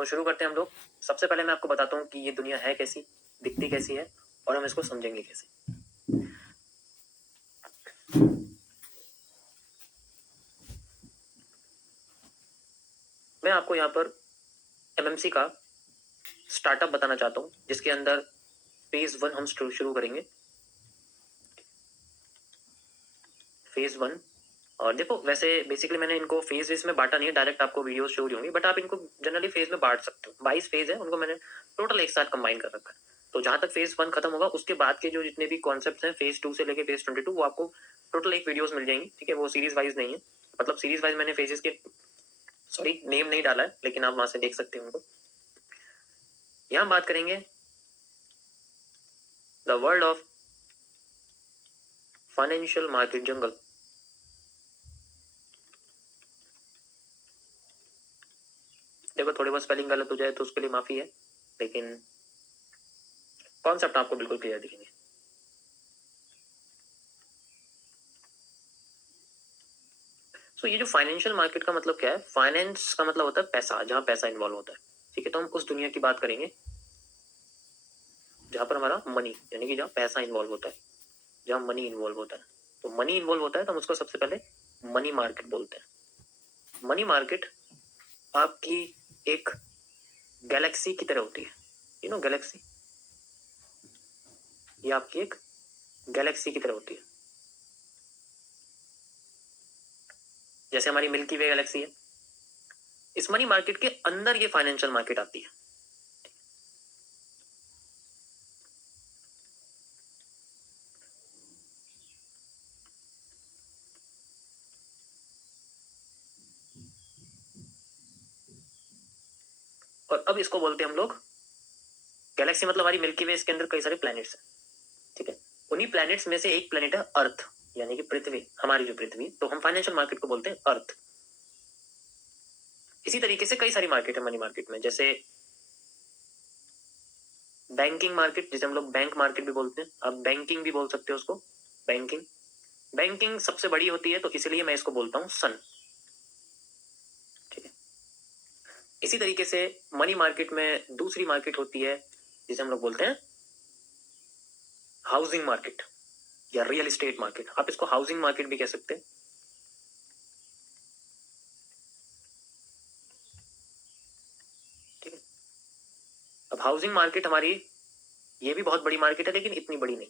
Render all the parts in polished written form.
तो शुरू करते हैं हम लोग। सबसे पहले मैं आपको बताता हूँ कि ये दुनिया है कैसी, दिखती कैसी है और हम इसको समझेंगे कैसे। मैं आपको यहाँ पर एमएमसी का स्टार्टअप बताना चाहता हूँ जिसके अंदर फेज 1 हम शुरू करेंगे। फेज 1 और देखो, वैसे बेसिकली मैंने इनको फेज में बांटा नहीं है, डायरेक्ट आपको वीडियो शो रही होंगी, बट आप इनको जनरली फेज में बांट सकते हो। 22 फेज है, उनको मैंने टोटल एक साथ कंबाइन कर रखा है। तो जहां तक फेज 1 खत्म होगा उसके बाद के जो जितने भी कॉन्सेप्ट हैं फेज 2 से लेके फेज 22 वो आपको टोटल एक वीडियोस मिल जाएंगी। ठीक है, वो सीरीज वाइज नहीं है, मतलब सीरीज वाइज मैंने फेजेस के नेम नहीं डाला है, लेकिन आप वहां से देख सकते हैं उनको। यहां बात करेंगे the world of financial market jungle. देखो, थोड़ी बहुत स्पेलिंग गलत हो जाए तो उसके लिए माफी है, लेकिन कॉन्सेप्ट आपको बिल्कुल क्लियर दिखेंगे। सो ये जो फाइनेंशियल मार्केट का मतलब क्या है? फाइनेंस का मतलब होता है पैसा, जहां पैसा इन्वॉल्व होता है। ठीक है, तो हम उस दुनिया की बात करेंगे जहां पर हमारा मनी, यानी कि जहां पैसा इन्वॉल्व होता है, जहां मनी इन्वॉल्व होता है। तो मनी इन्वॉल्व होता है तो हम उसको सबसे पहले मनी मार्केट बोलते हैं। मनी मार्केट आपकी एक गैलेक्सी की तरह होती है। यू नो गैलेक्सी, ये आपकी एक गैलेक्सी की तरह होती है। जैसे हमारी मिल्की वे गैलेक्सी है, इस मनी मार्केट के अंदर ये फाइनेंशियल मार्केट आती है। और अब इसको बोलते हैं हम लोग गैलेक्सी, मतलब हमारी मिल्की वे, इसके अंदर कई सारे प्लैनेट्स हैं। ठीक है, उन्हीं प्लैनेट्स में से एक प्लैनेट है अर्थ, यानी कि पृथ्वी, हमारी जो पृथ्वी, तो हम फाइनेंशियल मार्केट को बोलते हैं अर्थ। इसी तरीके से कई सारी मार्केट है मनी मार्केट में, जैसे बैंकिंग मार्केट, जिसे हम लोग बैंक मार्केट भी बोलते हैं, आप बैंकिंग भी बोल सकते हो उसको। बैंकिंग बैंकिंग सबसे बड़ी होती है, तो इसलिए मैं इसको बोलता हूं सन। ठीक है, इसी तरीके से मनी मार्केट में दूसरी मार्केट होती है जिसे हम लोग बोलते हैं हाउसिंग मार्केट या रियल एस्टेट मार्केट। आप इसको हाउसिंग मार्केट भी कह सकते हैं। ठीक है, अब हाउसिंग मार्केट हमारी, ये भी बहुत बड़ी मार्केट है लेकिन इतनी बड़ी नहीं,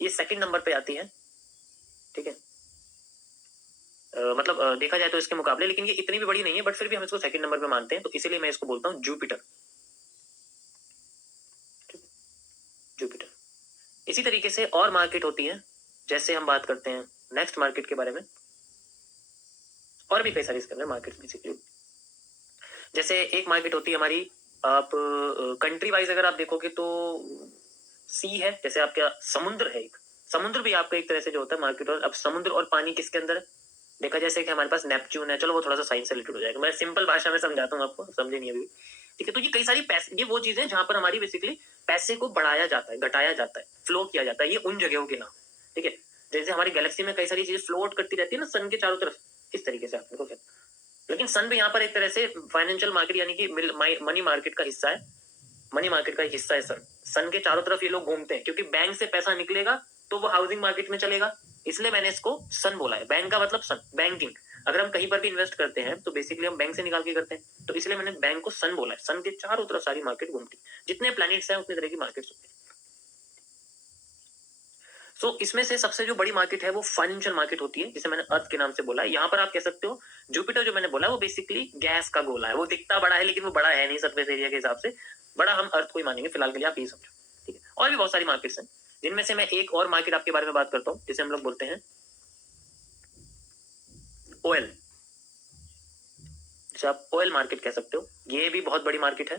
ये सेकंड नंबर पे आती है। ठीक है, मतलब देखा जाए तो इसके मुकाबले, लेकिन ये इतनी भी बड़ी नहीं है, बट फिर भी हम इसको सेकंड नंबर पे मानते हैं, तो इसीलिए मैं इसको बोलता हूँ जुपिटर। जुपिटर। इसी तरीके से और मार्केट होती है, जैसे हम बात करते हैं नेक्स्ट मार्केट के बारे में, और भी कई सारी इसके अंदर मार्केट बेसिकली। जैसे एक मार्केट होती है हमारी, आप कंट्री वाइज अगर आप देखोगे तो सी है, जैसे आपका समुद्र है एक, समुद्र भी आपका एक तरह से जो होता है मार्केट। और अब समुद्र और पानी किसके अंदर है? देखा जैसे कि हमारे पास नेपच्यून है, चलो वो थोड़ा सा साइंस से रिलेटेड हो जाएगा, मैं सिंपल भाषा में समझाता हूँ आपको, समझे नहीं अभी। ठीक है, तो ये कई सारी पैसे, ये वो चीजें जहां पर हमारी बेसिकली पैसे को बढ़ाया जाता है, घटाया जाता है, फ्लो किया जाता है, ये उन जगहों के नाम। ठीक है, जैसे हमारी गैलेक्सी में कई सारी चीजें फ्लोट करती रहती है ना सन के चारों तरफ, इस तरीके से आपको क्या, लेकिन सन भी यहाँ पर एक तरह से फाइनेंशियल मार्केट यानी कि मनी मार्केट का हिस्सा है। मनी मार्केट का एक हिस्सा है सन। सन के चारों तरफ ये लोग घूमते हैं, क्योंकि बैंक से पैसा निकलेगा तो वो हाउसिंग मार्केट में चलेगा, इसलिए मैंने इसको सन बोला है। बैंक का मतलब सन, बैंकिंग। अगर हम कहीं पर भी इन्वेस्ट करते हैं तो बेसिकली हम बैंक से निकाल के करते हैं, तो इसलिए मैंने बैंक को सन बोला है। सन के चारों तरफ सारी मार्केट घूमती है, जितने प्लैनेट्स हैं उतने तरह की मार्केट्स होती है। सो इसमें से सबसे जो बड़ी मार्केट है वो फाइनेंशियल मार्केट होती है, जिसे मैंने अर्थ के नाम से बोला है। यहाँ पर आप कह सकते हो जुपिटर जो मैंने बोला है वो बेसिकली गैस का गोला है, वो दिखता बड़ा है लेकिन वो बड़ा है नहीं सरफेस एरिया के हिसाब से, बड़ा हम अर्थ को ही मानेंगे फिलहाल के लिए, आप ये समझो। ठीक है, और भी बहुत सारी मार्केट्स हैं, जिनमें से मैं एक और मार्केट आपके बारे में बात करता हूँ, जिसे हम लोग बोलते हैं ऑयल, जिसे आप ऑयल मार्केट कह सकते हो। ये भी बहुत बड़ी मार्केट है।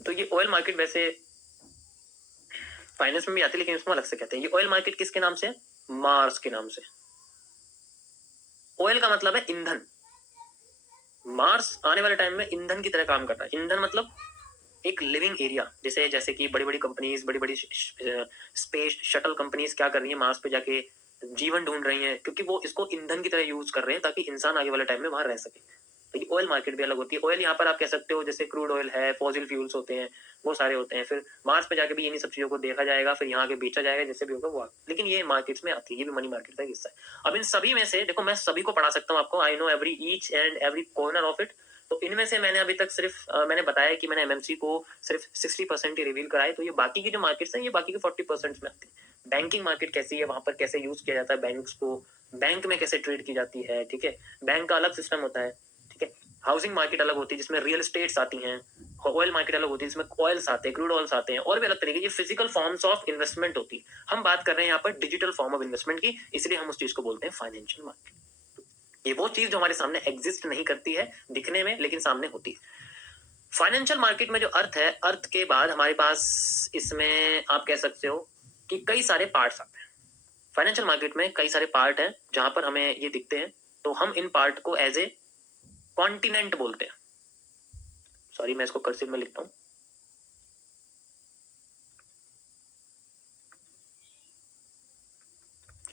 तो ये ऑयल मार्केट वैसे फाइनेंस में भी आती है, लेकिन इसमें अलग से कहते हैं। ये ऑयल मार्केट किसके नाम से? मार्स के नाम से। ऑयल का मतलब है ईंधन। मार्स आने वाले टाइम में ईंधन की तरह काम कर रहा है। ईंधन मतलब एक लिविंग एरिया, जैसे जैसे कि बड़ी बड़ी कंपनीज, बड़ी बड़ी स्पेस शटल कंपनीज क्या कर रही है, मार्स पे जाके जीवन ढूंढ रही हैं, क्योंकि वो इसको ईंधन की तरह यूज कर रहे हैं ताकि इंसान आगे वाले टाइम में वहां रह सके। तो ये ऑयल मार्केट भी अलग होती है। ऑयल यहाँ पर आप कह सकते हो जैसे क्रूड ऑयल है, फॉसिल फ्यूल्स होते हैं, वो सारे होते हैं। फिर मार्स पे जाके भी इन्हीं सब चीजों को देखा जाएगा, फिर यहाँ के बेचा जाएगा, जैसे भी होगा वो। लेकिन ये मार्केट्स में आती है, ये भी मनी मार्केट का हिस्सा है। अब इन सभी में से देखो, मैं सभी को पढ़ा सकता हूँ आपको, I know every each and every corner of it. तो इनमें से मैंने अभी तक सिर्फ मैंने बताया कि मैंने एमएमसी को सिर्फ 60% ही रिवील कराए। तो ये बाकी की जो मार्केट्स हैं, ये बाकी के 40% में आती है। बैंकिंग मार्केट कैसी है, वहां पर कैसे यूज किया जाता है बैंक्स को, बैंक में कैसे ट्रेड की जाती है, ठीक है, बैंक का अलग सिस्टम होता है, ठीक है। हाउसिंग मार्केट अलग होती है जिसमें रियल एस्टेट्स आती हैं। ऑयल मार्केट अलग होती है जिसमें ऑयल्स आते हैं, क्रूड ऑयल्स आते हैं, और भी अलग तरीके की फिजिकल फॉर्म्स ऑफ इन्वेस्टमेंट होती है। हम बात कर रहे हैं यहाँ पर डिजिटल फॉर्म ऑफ इन्वेस्टमेंट की, इसलिए हम उस चीज को बोलते हैं फाइनेंशियल मार्केट। ये वो चीज जो हमारे सामने एग्जिस्ट नहीं करती है दिखने में, लेकिन सामने होती है। फाइनेंशियल मार्केट में जो अर्थ है, अर्थ के बाद हमारे पास इसमें आप कह सकते हो कि कई सारे पार्ट्स आते हैं। फाइनेंशियल मार्केट में कई सारे पार्ट हैं जहां पर हमें ये दिखते हैं, तो हम इन पार्ट को एज ए कॉन्टिनेंट बोलते हैं। सॉरी, मैं इसको कर्सिव में लिखता हूं।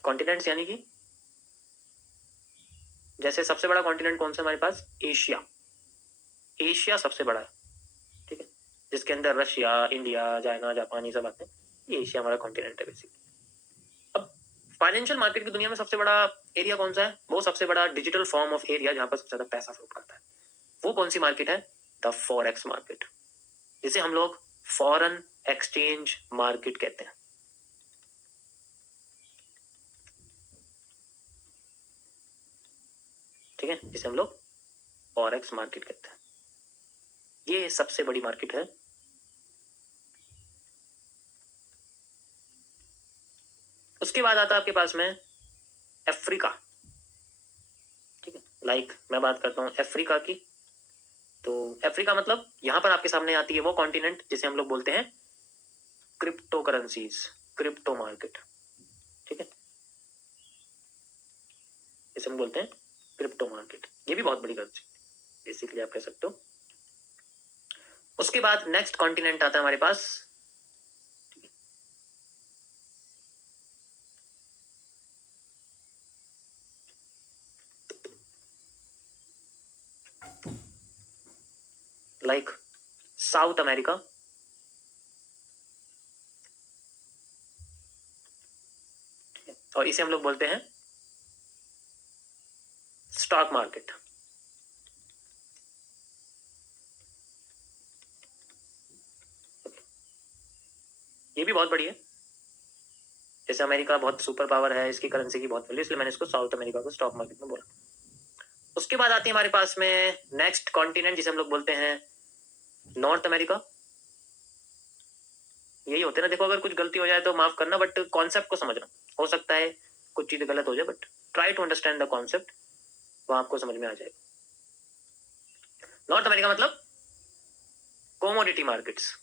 कॉन्टिनेंट्स यानी कि जैसे सबसे बड़ा कॉन्टिनेंट कौन सा हमारे पास, एशिया। एशिया सबसे बड़ा है, ठीक है, जिसके अंदर रशिया, इंडिया, चाइना, जापान, ये सब आते हैं। ये एशिया हमारा कॉन्टिनेंट है बेसिकली। अब फाइनेंशियल मार्केट की दुनिया में सबसे बड़ा एरिया कौन सा है, वो सबसे बड़ा डिजिटल फॉर्म ऑफ एरिया जहां पर सबसे ज्यादा पैसा फ्लोट करता है, वो कौन सी मार्केट है, द फॉरेक्स मार्केट, जिसे हम लोग फॉरेन एक्सचेंज मार्केट कहते हैं, ठीक है, जिसे हम लोग फॉरेक्स मार्केट कहते हैं। ये सबसे बड़ी मार्केट है। उसके बाद आता है आपके पास में अफ्रीका, ठीक है। लाइक मैं बात करता हूं अफ्रीका की, तो अफ्रीका मतलब यहां पर आपके सामने आती है वो कॉन्टिनेंट जिसे हम लोग बोलते हैं क्रिप्टो करेंसीज, क्रिप्टो मार्केट, ठीक है, इसे हम बोलते हैं क्रिप्टो मार्केट। ये भी बहुत बड़ी करेंसी बेसिकली आप कह सकते हो। उसके बाद नेक्स्ट कॉन्टिनेंट आता है हमारे पास, लाइक साउथ अमेरिका, और इसे हम लोग बोलते हैं स्टॉक मार्केट। ये भी बहुत बड़ी है। जैसे अमेरिका बहुत सुपर पावर है, इसकी करेंसी की बहुत वैल्यू, इसलिए मैंने इसको साउथ अमेरिका को स्टॉक मार्केट में बोला। उसके बाद आती है हमारे पास में नेक्स्ट कॉन्टिनेंट जिसे हम लोग बोलते हैं नॉर्थ अमेरिका। यही होते हैं ना, देखो अगर कुछ गलती हो जाए तो माफ करना, बट कॉन्सेप्ट को समझना। हो सकता है कुछ चीजें गलत हो जाए, but try to understand the concept, वो आपको समझ में आ जाएगा। नॉर्थ अमेरिका मतलब कोमोडिटी मार्केट्स,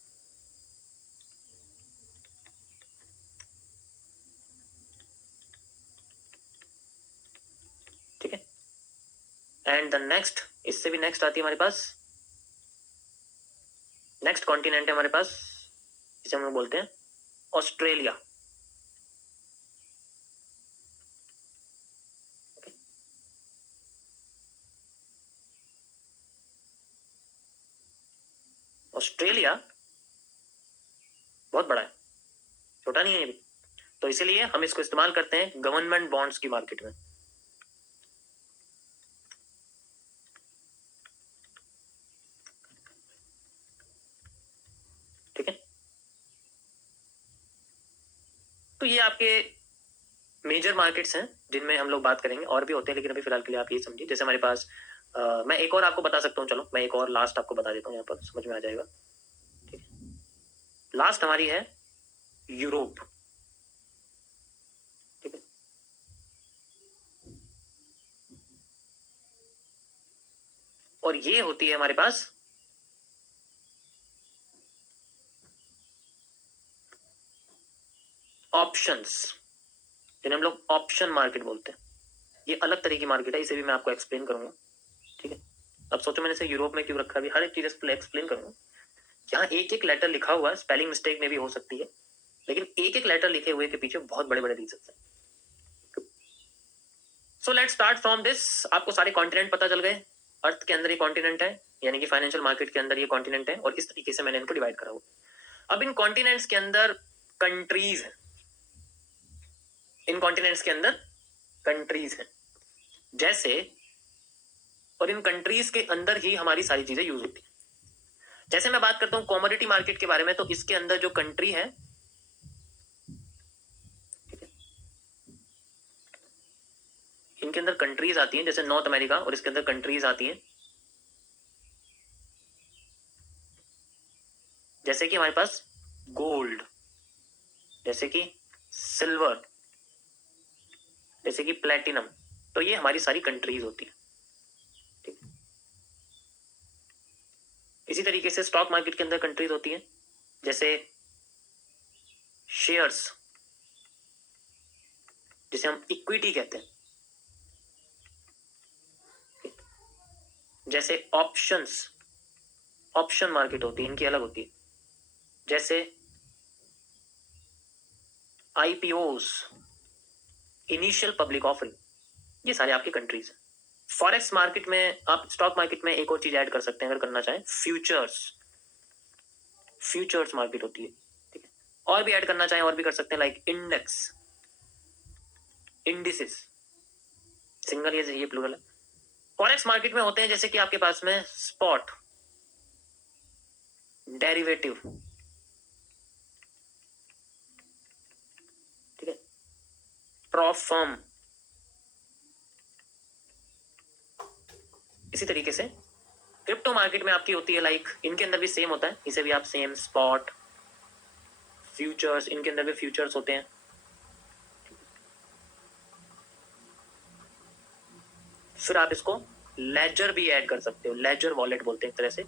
ठीक है। एंड द नेक्स्ट, इससे भी नेक्स्ट आती है हमारे पास, नेक्स्ट कॉन्टिनेंट है हमारे पास जिसे हम लोग बोलते हैं ऑस्ट्रेलिया। ऑस्ट्रेलिया बहुत बड़ा है, छोटा नहीं है ये भी। तो इसीलिए हम इसको इस्तेमाल करते हैं गवर्नमेंट बॉन्ड्स की मार्केट में, ठीक है। तो ये आपके मेजर मार्केट्स हैं जिनमें हम लोग बात करेंगे, और भी होते हैं लेकिन अभी फिलहाल के लिए आप ये समझिए। जैसे हमारे पास मैं एक और आपको बता सकता हूँ, चलो मैं एक और लास्ट आपको बता देता हूँ, यहाँ पर समझ में आ जाएगा, ठीक है। लास्ट हमारी है यूरोप, ठीक है। और ये होती है हमारे पास ऑप्शंस, जिन्हें हम लोग ऑप्शन मार्केट बोलते हैं। ये अलग तरह की मार्केट है, इसे भी मैं आपको एक्सप्लेन करूंगा, ठीक है। अब सोचो मैंने इसे यूरोप में क्यों रखा, अभी हर एक चीज एक्सप्लेन करूंगा। यहाँ एक एक लेटर लिखा हुआ है, स्पेलिंग मिस्टेक में भी हो सकती है, लेकिन एक एक लेटर लिखे हुए के पीछे बहुत बड़े बड़े रीजन है। So let's start from this. आपको सारे कॉन्टिनेंट पता चल गए, अर्थ के अंदर ये कॉन्टिनेंट है, यानी कि फाइनेंशियल मार्केट के अंदर ये कॉन्टिनेंट है, और इस तरीके से मैंने इनको डिवाइड करा हुआ। अब इन कॉन्टिनेंट्स के अंदर कंट्रीज है, इन कॉन्टिनेंट्स के अंदर कंट्रीज है जैसे, और इन कंट्रीज के अंदर ही हमारी सारी चीजें यूज होती है। जैसे मैं बात करता हूं कमोडिटी मार्केट के बारे में, तो इसके अंदर जो कंट्री है, इनके अंदर कंट्रीज आती हैं, जैसे नॉर्थ अमेरिका, और इसके अंदर कंट्रीज आती हैं, जैसे कि हमारे पास गोल्ड, जैसे कि सिल्वर, जैसे कि प्लेटिनम। तो ये हमारी सारी कंट्रीज होती है, ठीक। इसी तरीके से स्टॉक मार्केट के अंदर कंट्रीज होती हैं, जैसे शेयर्स, जिसे हम इक्विटी कहते हैं, जैसे ऑप्शंस, ऑप्शन मार्केट होती है, इनकी अलग होती है, जैसे आईपीओस, इनिशियल पब्लिक ऑफरिंग, ये सारे आपकी कंट्रीज हैं। फॉरेक्स मार्केट में, आप स्टॉक मार्केट में एक और चीज ऐड कर सकते हैं अगर करना चाहें, फ्यूचर्स, फ्यूचर्स मार्केट होती है, ठीक है। और भी ऐड करना चाहें और भी कर सकते हैं, लाइक इंडेक्स, इंडिसेस, सिंगल ये प्लूरल है। फॉरेक्स मार्केट में होते हैं जैसे कि आपके पास में स्पॉट, डेरिवेटिव, ठीक है, प्रॉप फर्म। इसी तरीके से क्रिप्टो मार्केट में आपकी होती है, लाइक इनके अंदर भी सेम होता है, इसे भी आप सेम स्पॉट, फ्यूचर्स, इनके अंदर भी फ्यूचर्स होते हैं। फिर आप इसको लेजर भी ऐड कर सकते हो, लेजर वॉलेट बोलते हैं एक तरह से,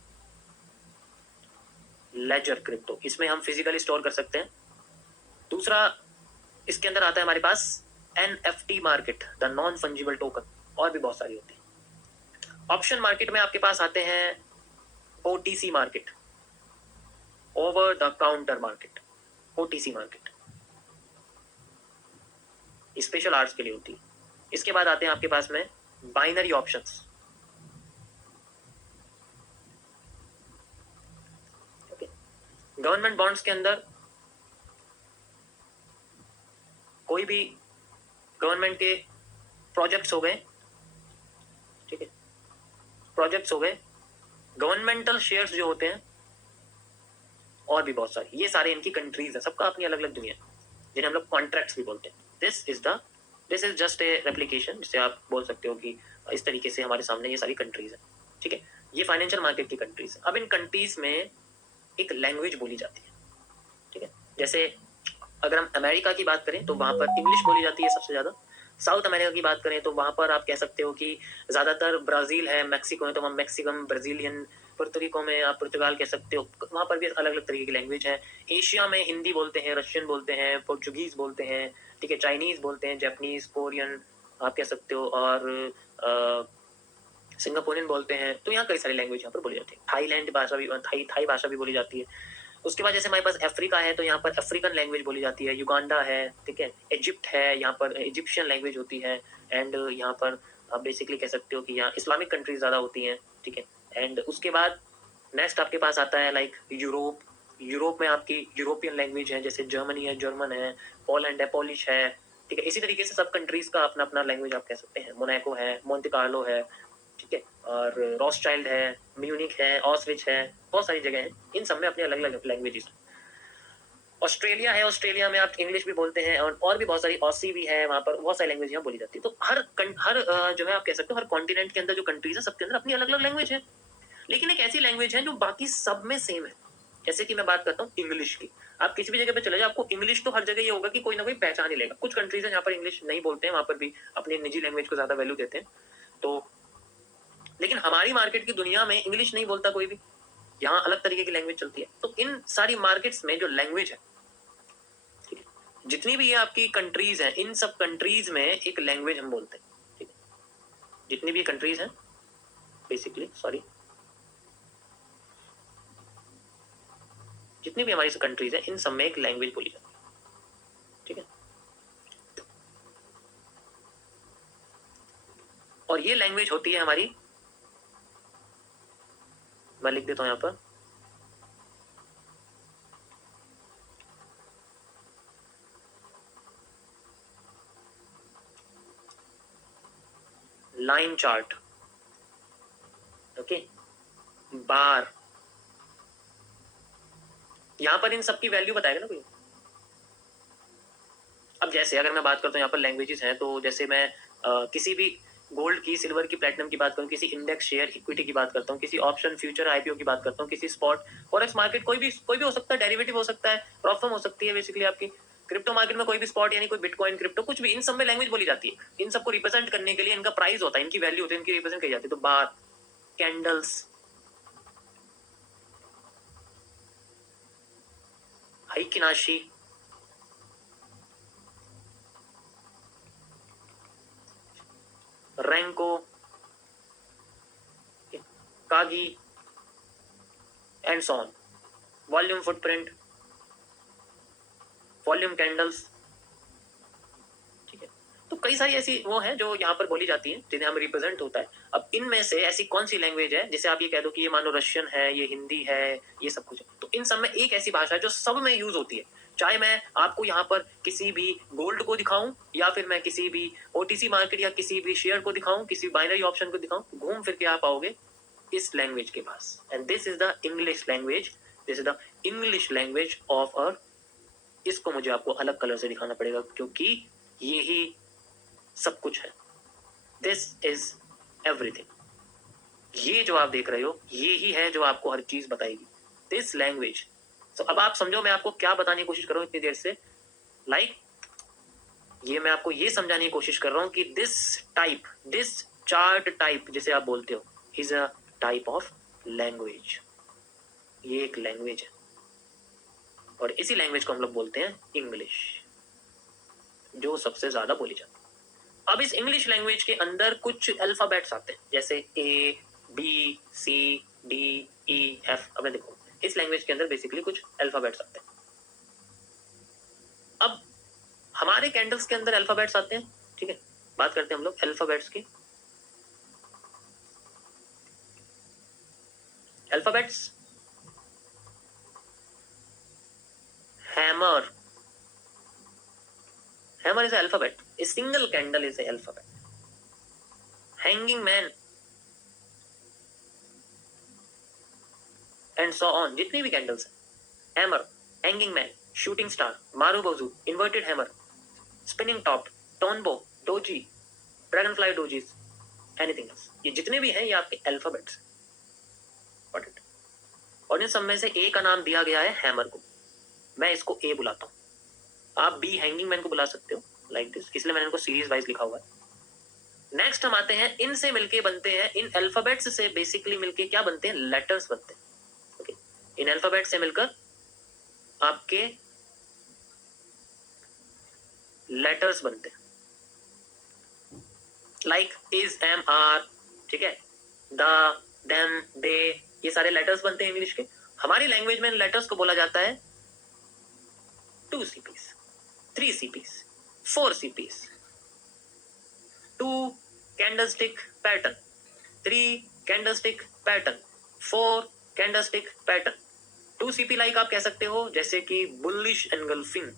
लेजर क्रिप्टो, इसमें हम फिजिकली स्टोर कर सकते हैं। दूसरा इसके अंदर आता है हमारे पास NFT market, the non fungible token, और भी बहुत सारी होती है। ऑप्शन मार्केट में आपके पास आते हैं OTC market, over the counter market, OTC market special arts के लिए होती है। इसके बाद आते हैं आपके पास में बाइनरी ऑप्शंस, गवर्नमेंट बॉन्ड्स के अंदर कोई भी गवर्नमेंट के प्रोजेक्ट्स हो गए, ठीक है, प्रोजेक्ट्स हो गए, गवर्नमेंटल शेयर्स जो होते हैं, और भी बहुत सारी, ये सारे इनकी कंट्रीज है, सबका अपनी अलग अलग दुनिया, जिन्हें हम लोग कॉन्ट्रैक्ट्स भी बोलते हैं। This is just a replication, जिसे आप बोल सकते हो कि इस तरीके से हमारे सामने ये सारी कंट्रीज है, ठीक है। ये फाइनेंशियल मार्केट की कंट्रीज है। अब इन कंट्रीज में एक लैंग्वेज बोली जाती है, ठीक है। जैसे अगर हम अमेरिका की बात करें तो वहां पर इंग्लिश बोली जाती है सबसे ज्यादा। साउथ अमेरिका की बात करें तो वहां पर आप कह सकते हो कि ज्यादातर, ब्राजील है, मैक्सिको है, तो वहाँ मैक्सिकन, ब्राजीलियन, पुर्तरिको में आप पुर्तगाल कह सकते हो, वहां पर भी अलग अलग तरीके की लैंग्वेज है। एशिया में हिंदी बोलते हैं, रशियन बोलते हैं, पोर्चुगीज बोलते हैं, ठीक है, चाइनीज बोलते हैं, जापानीज, कोरियन आप कह सकते हो, और सिंगापुरियन बोलते हैं। तो यहाँ कई सारी लैंग्वेज यहाँ पर बोली जाती है। थाईलैंड भाषा भी, थाई भाषा भी बोली जाती है। उसके बाद जैसे हमारे पास अफ्रीका है, तो यहाँ पर अफ्रीकन लैंग्वेज बोली जाती है। युगांडा है, ठीक है, इजिप्ट है, यहाँ पर इजिप्शियन लैंग्वेज होती है। एंड यहाँ पर आप बेसिकली कह सकते हो कि यहाँ इस्लामिक कंट्रीज ज्यादा होती हैं, ठीक है। एंड उसके बाद नेक्स्ट आपके पास आता है लाइक यूरोप। यूरोप में आपकी यूरोपियन लैंग्वेज है, जैसे जर्मनी है, जर्मन है, पोलैंड है, पोलिश है, ठीक है। इसी तरीके से सब कंट्रीज का अपना अपना लैंग्वेज आप कह सकते हैं। मोनाको है, मोंटे कार्लो है, ठीक है, और रॉसचाइल्ड है, म्यूनिक है, ऑस्विच है, बहुत सारी जगह हैं, इन सब में अपने अलग अलग लैंग्वेजेस। ऑस्ट्रेलिया है, ऑस्ट्रेलिया में आप इंग्लिश भी बोलते हैं, और भी बहुत सारी, ऑसी भी है, वहां पर बहुत सारी लैंग्वेज यहाँ बोली जाती है। तो हर जो है आप कह सकते हो, हर कॉन्टिनेंट के अंदर जो कंट्रीज है, सबके अंदर अपनी अलग अलग लैंग्वेज है, लेकिन एक ऐसी लैंग्वेज है जो बाकी सब में सेम है। जैसे कि मैं बात करता हूँ इंग्लिश की, आप किसी भी जगह पे चले जाओ, आपको इंग्लिश तो हर जगह ये होगा कि कोई ना कोई पहचान ही लेगा। कुछ कंट्रीज है जहाँ पर इंग्लिश नहीं बोलते हैं, वहां पर भी अपनी निजी लैंग्वेज को ज्यादा वैल्यू देते हैं। तो लेकिन हमारी मार्केट की दुनिया में इंग्लिश नहीं बोलता कोई भी, यहाँ अलग तरीके की लैंग्वेज चलती है। तो इन सारी मार्केट्स में जो लैंग्वेज है, ठीक है, जितनी भी ये आपकी कंट्रीज हैं, इन सब कंट्रीज में एक लैंग्वेज हम बोलते हैं, ठीक है। जितनी भी कंट्रीज हैं बेसिकली, सॉरी, जितनी भी हमारी कंट्रीज हैं, इन सब में एक लैंग्वेज बोली जाती है, ठीक है। और ये लैंग्वेज होती है हमारी मैं लिख देता हूं यहां पर, लाइन चार्ट, ओके, बार, यहां पर इन सब की वैल्यू बताएगा ना कोई। अब जैसे अगर मैं बात करता हूँ यहाँ पर लैंग्वेजेस हैं, तो जैसे मैं किसी भी गोल्ड की, सिल्वर की, प्लेटिनम की बात करूँ, किसी इंडेक्स शेयर इक्विटी की बात करता हूँ, किसी ऑप्शन फ्यूचर आईपीओ की बात करता हूँ, किसी स्पॉट फॉरेक्स मार्केट, कोई भी हो सकता है, डेरिवेटिव हो सकता है, प्रॉप फर्म हो सकती है, बेसिकली आपकी क्रिप्टो मार्केट में कोई भी स्पॉट यानी कोई बिटकॉइन, क्रिप्टो, कुछ भी, इन सब में लैंग्वेज बोली जाती है। इन सबको रिप्रेजेंट करने के लिए इनका प्राइस होता है, इनकी वैल्यू होती है, इनकी रिप्रेजेंट की जाती है। तो bar, candles, heikin ashi, renko, kagi and so on, volume footprint, volume candles, ठीक है। तो कई सारी ऐसी वो है जो यहाँ पर बोली जाती है, जिन्हें हम रिप्रेजेंट होता है। अब इनमें से ऐसी कौन सी लैंग्वेज है जिसे आप ये कह दो कि ये मानो रशियन है, ये हिंदी है, ये सब कुछ है। तो इन सब में एक ऐसी भाषा है जो सब में यूज होती है। चाहे मैं आपको यहाँ पर किसी भी गोल्ड को दिखाऊं, या फिर मैं किसी भी ओटीसी मार्केट या किसी भी शेयर को दिखाऊं, किसी बाइनरी ऑप्शन को दिखाऊं, घूम फिर के आप आओगे इस लैंग्वेज के पास। And this is the English language, this is the English language of our. इसको मुझे आपको अलग कलर से दिखाना पड़ेगा, क्योंकि ये ही सब कुछ है। This is everything. ये जो आप देख रहे हो, ये ही है जो आपको हर चीज बताएगी, दिस लैंग्वेज। तो अब आप समझो मैं आपको क्या बताने की कोशिश कर रहा हूं इतनी देर से। लाइक ये मैं आपको ये समझाने की कोशिश कर रहा हूं कि this type, this chart type जिसे आप बोलते हो, is a type of language. ये एक लैंग्वेज है, और इसी लैंग्वेज को हम लोग बोलते हैं इंग्लिश, जो सबसे ज्यादा बोली जाती है। अब इस इंग्लिश लैंग्वेज के अंदर कुछ अल्फाबेट्स आते हैं, जैसे ए, बी, सी, डी, ई, एफ। अब मैं देखो इस लैंग्वेज के अंदर बेसिकली कुछ अल्फाबेट्स आते हैं। अब हमारे कैंडल्स के अंदर अल्फाबेट्स आते हैं, ठीक है। बात करते हैं हम लोग अल्फाबेट्स की। Alphabets, hammer, hammer is alphabet, a single candle is a alphabet. Hanging man and so on, जितनी भी कैंडल्स हैं, hammer, hanging man, shooting star, marubozu, inverted hammer, spinning top, tonbo, doji, dragonfly dojis, anything else, ये जितने भी हैं ये आपके alphabets. और इन सब में से ए का नाम दिया गया है हैमर को, मैं इसको ए बुलाता हूं। आप बी हैंगिंग मैन को बुला सकते हो लाइक दिस, इसलिए मैंने इनको सीरीज वाइज लिखा हुआ है। नेक्स्ट हम आते हैं, इनसे मिलके बनते हैं, इन अल्फाबेट्स से बेसिकली मिलके क्या बनते हैं, लेटर्स बनते हैं। ओके, इन अल्फाबेट से मिलकर आपके लेटर्स बनते हैं, लाइक इज, एम, आर, ठीक है, द, देम, दे, ये सारे लेटर्स बनते हैं इंग्लिश के। हमारी लैंग्वेज में इन लेटर्स को बोला जाता है 2 CPs, 3 CPs, 4 CPs, 2 candlestick pattern, 3 candlestick pattern, 4 candlestick pattern. 2 CP like आप कह सकते हो, जैसे कि bullish engulfing,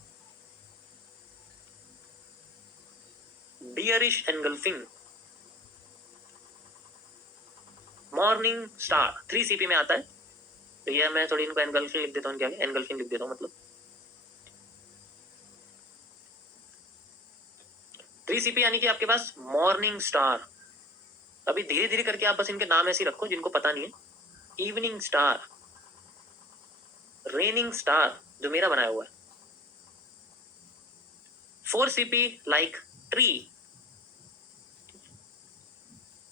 bearish engulfing, morning star 3 CP में आता है। तो ये मैं थोड़ी इनको एनगल्फिंग लिख देता हूँ, क्या एनगल्फिंग लिख देता हूँ, मतलब 3 CP यानी कि आपके पास मॉर्निंग स्टार। अभी धीरे धीरे करके आप बस इनके नाम ऐसे रखो जिनको पता नहीं है। इवनिंग स्टार, रेनिंग स्टार जो मेरा बनाया हुआ है, 4 CP like tree,